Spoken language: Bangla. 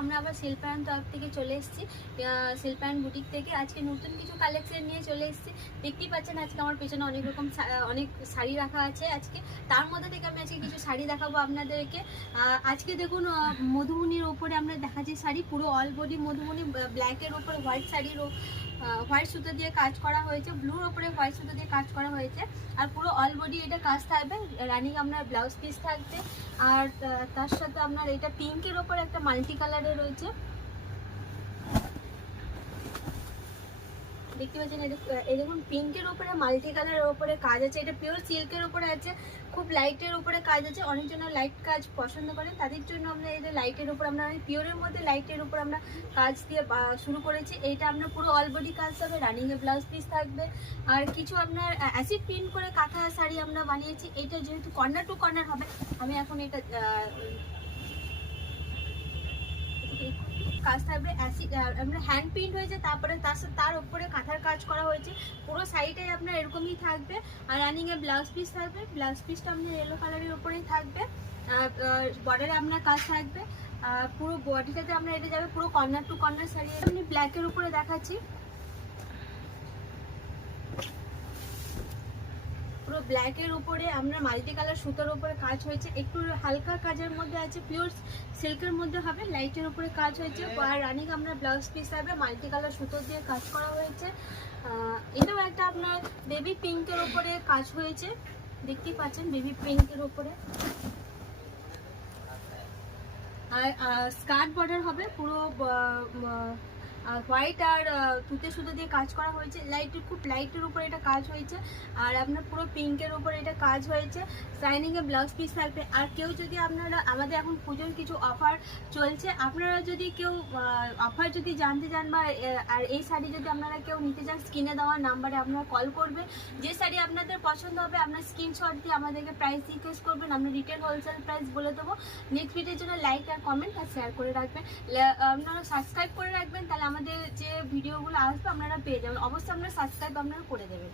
আমরা আবার শিল্পায়ন তরফ থেকে চলে এসেছি, শিল্পায়ন বুটিক থেকে। আজকে নতুন কিছু কালেকশন নিয়ে চলে এসেছি। দেখতেই পাচ্ছেন আজকে আমার পেছনে অনেক রকম অনেক শাড়ি রাখা আছে। আজকে তার মধ্যে থেকে আমি আজকে কিছু শাড়ি দেখাবো আপনাদেরকে। আজকে দেখুন মধুবনীর ওপরে আমরা দেখাচ্ছি শাড়ি, পুরো অল বডি মধুবনী, ব্ল্যাকের ওপরে হোয়াইট শাড়ির হোয়াইট সুতো দিয়ে কাজ করা হয়েছে, ব্লুর ওপরে হোয়াইট সুতো দিয়ে কাজ করা হয়েছে। আর পুরো অল বডি এটা কাজ থাকবে, রানিং আপনার ব্লাউজ পিস থাকবে। আর তার সাথে আপনার এটা পিঙ্কের ওপর একটা মাল্টি কালারের রয়েছে, দেখতে পাচ্ছেন। এই দেখুন পিঙ্কের উপরে মাল্টি কালারের উপরে কাজ আছে, এটা পিওর সিল্কের উপরে আছে, খুব লাইটের উপরে কাজ আছে। অনেকজন লাইট কাজ পছন্দ করেন, তাদের জন্য আমরা এই যে লাইটের উপর, আমরা পিওরের মধ্যে লাইটের উপর আমরা কাজ দিয়ে শুরু করেছি। এটা আপনার পুরো অল বডি কাজ হবে, রানিংয়ে ব্লাউজ পিস থাকবে। আর কিছু আপনার অ্যাসিড প্রিন্ট করে কাঁথা শাড়ি আমরা বানিয়েছি। এটা যেহেতু কর্নার টু কর্নার হবে, আমি এখন এটা কাজ থাকবে অ্যাসিড, আমরা হ্যান্ড প্রিন্ট হয়েছে, তারপরে তার উপরে কাঁথার কাজ করা হয়েছে। পুরো সাইডে আপনার এরকমই থাকবে। আর রানিংয়ে ব্লাউজ পিস থাকবে, ব্লাউজ পিসটা আপনার ইয়েলো কালারের উপরেই থাকবে। বর্ডারে আপনার কাজ থাকবে, পুরো বডিটাতে আপনার এটা যাবে পুরো কর্নার টু কর্নার শাড়ি। আমি ব্ল্যাকের উপরে দেখাচ্ছি, পুরো ব্ল্যাকের উপরে আমরা মাল্টি কালার সুতোর উপরে কাজ হয়েছে, একটু হালকা কাজের মধ্যে আছে, পিওর সিল্কের মধ্যে হবে, লাইটের উপরে কাজ হয়েছে। আর রানিং আমরা ব্লাউজ পিস হবে, মাল্টি কালার সুতো দিয়ে কাজ করা হয়েছে। এটাও একটা আপনার বেবি পিঙ্কের উপরে কাজ হয়েছে, দেখতেই পাচ্ছেন বেবি পিঙ্কের উপরে। আর স্কার্ট বর্ডার হবে পুরো হোয়াইট আর তুতে সুতো দিয়ে কাজ করা হয়েছে, খুব লাইটের উপরে এটা কাজ হয়েছে। আর আপনার পুরো পিঙ্কের উপরে এটা কাজ হয়েছে, শাইনিংয়ে ব্লাউজ পিস থাকবে। আর কেউ যদি আপনারা, আমাদের এখন পুজোর কিছু অফার চলছে, আপনারা যদি কেউ অফার যদি জানতে চান বা আর এই শাড়ি যদি আপনারা কেউ নিতে চান, স্ক্রিনে দেওয়া নাম্বারে আপনারা কল করবেন। যে শাড়ি আপনাদের পছন্দ হবে আপনার স্ক্রিনশট দিয়ে আমাদেরকে প্রাইস জিজ্ঞেস করবেন, আমরা রিটেল হোলসেল প্রাইস বলে দেবো। নেক্সট ভিডিওর জন্য লাইক আর কমেন্ট আর শেয়ার করে রাখবেন, আপনারা সাবস্ক্রাইব করে রাখবেন, তাহলে আমাদের যে ভিডিওগুলো আসবে আপনারা পেয়ে যাবেন। অবশ্যই আপনারা সাবস্ক্রাইব আপনারা করে দেবেন।